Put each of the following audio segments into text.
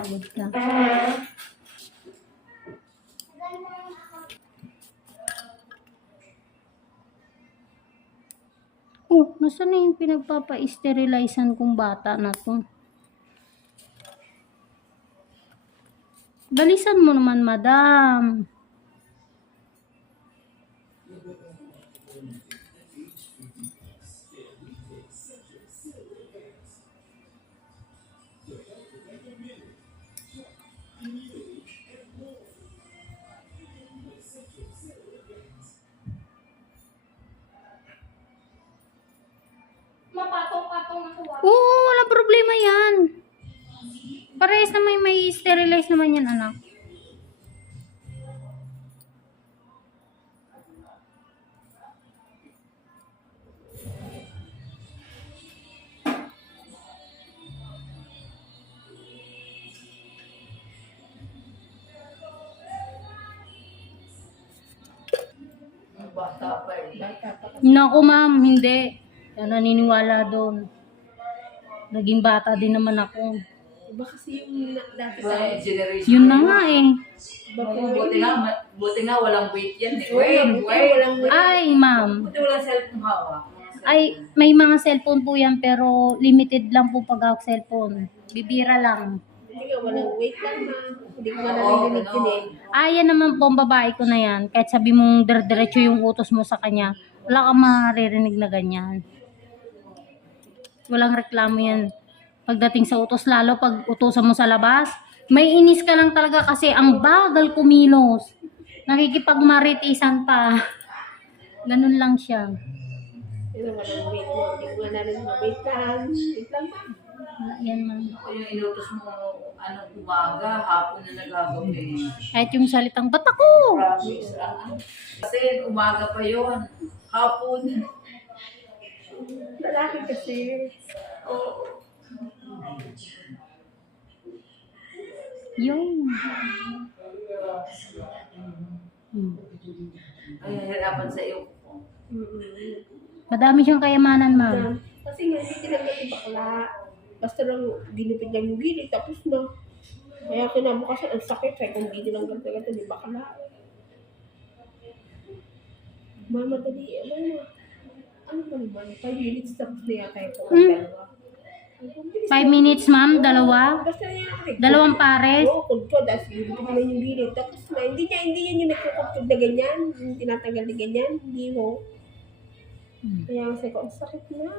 Pagod ka. Oh, nasa na yung pinagpapa-sterilizean kong bata na to? Balisan mo naman, madam. Mapatong-patong na kuha. Oo, walang problema yan. Parehas na may, may sterilize naman yan, anak. Eh. Naku, ma'am, hindi. Yan naniniwala doon. Naging bata din naman ako. Iba kasi yung dati sa... generation. Yun na nga eh. Iba po Buti nga, ma- buti nga walang weight yan eh. Wait, Wait. Walang. Ay, ma'am. Buti walang cellphone hawak. Ay, may mga cellphone po yan pero limited lang po pag hawak cellphone. Bibira lang. Hindi nga, walang wait lang ha. Hindi ko nga Oo, narinig yun eh. Ayan naman po ang babae ko na yan. Kahit sabi mong dire-diretso yung utos mo sa kanya, wala kang maririnig na ganyan. Walang reklamo yan. Pagdating sa utos, lalo pag utosan mo sa labas, may inis ka lang talaga kasi ang bagal kumilos. Nakikipagmaritisan pa. Ganun lang siya. Yun, walang wait mo. Hindi ko na wait lang. Wait lang pa. Yan man. Yung inutos mo, ano, umaga, hapon na nagagabi. Kahit yung salitang, ba't ako? Promise, ah. Kasi umaga pa yon hapon. Lalaki kasi. Yun. Hmm. Ay, hirapan sa iyo. Mm-mm. Madami siyang kayamanan, ma'am. Kasi nga, hindi yung bakla. Basta lang, ginupit lang yung gilid, tapos na. Kaya kinabukasan, ang sakit. Kaya kung hindi tinanggal talaga ito, di bakla. Mama, dali, mama. Ano ba naman? Five minutes tapos na yata ito. Hmm. Dalawa. Minutes, ma'am. Dalawa. Basta. Dalawang pares. Oo, kudkod. Tapos ginupit lang yung gilid. Tapos na, hindi niya, hindi yan yung nagkukudkod na ganyan. Yung tinatanggal na ganyan. Hindi ho. Hmm. Kaya sabi ko, ang sakit na.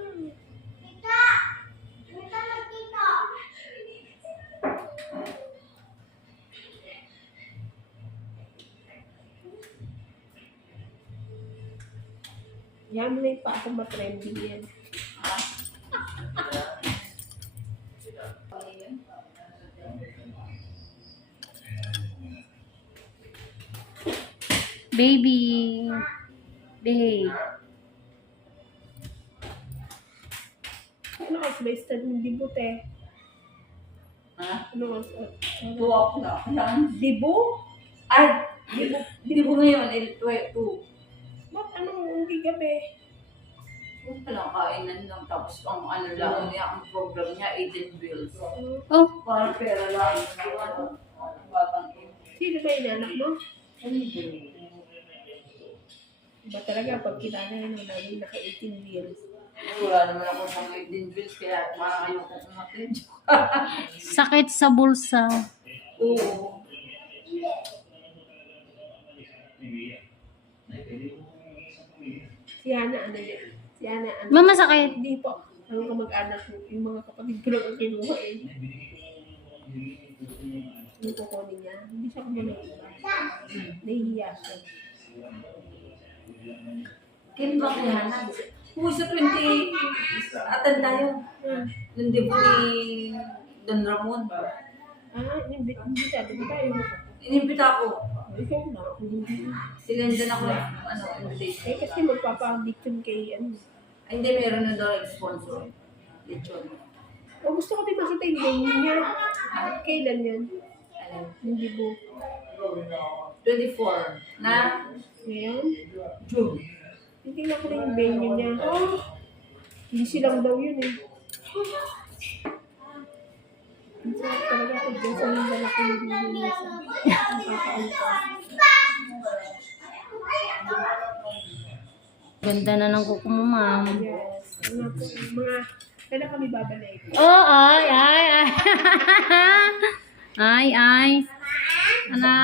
Na yung pa ako matrending yan. Baby. Behave. Ano ka slice ng dibot eh? Ha? Ano ka? Tuwak na. Dibo? Ay, di mo, di mo ngayon, eh, twe- two. Ba't anong hindi gabi? Ka lang kainan lang. Tapos ang ano lang niya, ang program niya, 18 bills. Oh, Parang pera lang. Yung ano, ang batang. Sino ba yung anak mo? Hindi. Ba talaga pag kilala yun, wala yung naka-18 years. Wala naman ako sa 18 bills, kaya parang ayoko kumatin. sakit sa bulsa. Oo. Si Hana, ano yun? Si Hana, ano? Mama, sakit. Hindi po. Ang kamag-anak ko, yung mga kapatid ko lang ang kinuha eh. Yung kukunin niya. Hindi siya kumuha ng iba. Nahihiya siya. Kim ba kaya na? Oo, sa 20, atan tayo. Ah, Nung di po ni Don Ramon. ah hindi, hindi siya. Di ba tayo? Inimbita ko. Ikaw na. Hindi. Sinendan ako ng ano, invitation. Eh kasi magpapa-addiction kay ano. Ay, hindi, meron na daw sponsor. Lechon. O gusto ko din makita yung venue niya. Kailan yun? Ano? Hindi po. 24 na Ngayon? June. Hindi na ko na yung venue niya. Easy lang daw yun eh. Ang sarap talaga pag dyan sa mga lalaki yung binilisan. Nakakaantos. Ganda na ng kuko mo, ma'am. Yes. Mga, mga, kailan kami babalik? Oh, ay, ay, ay. ay, ay. Anak.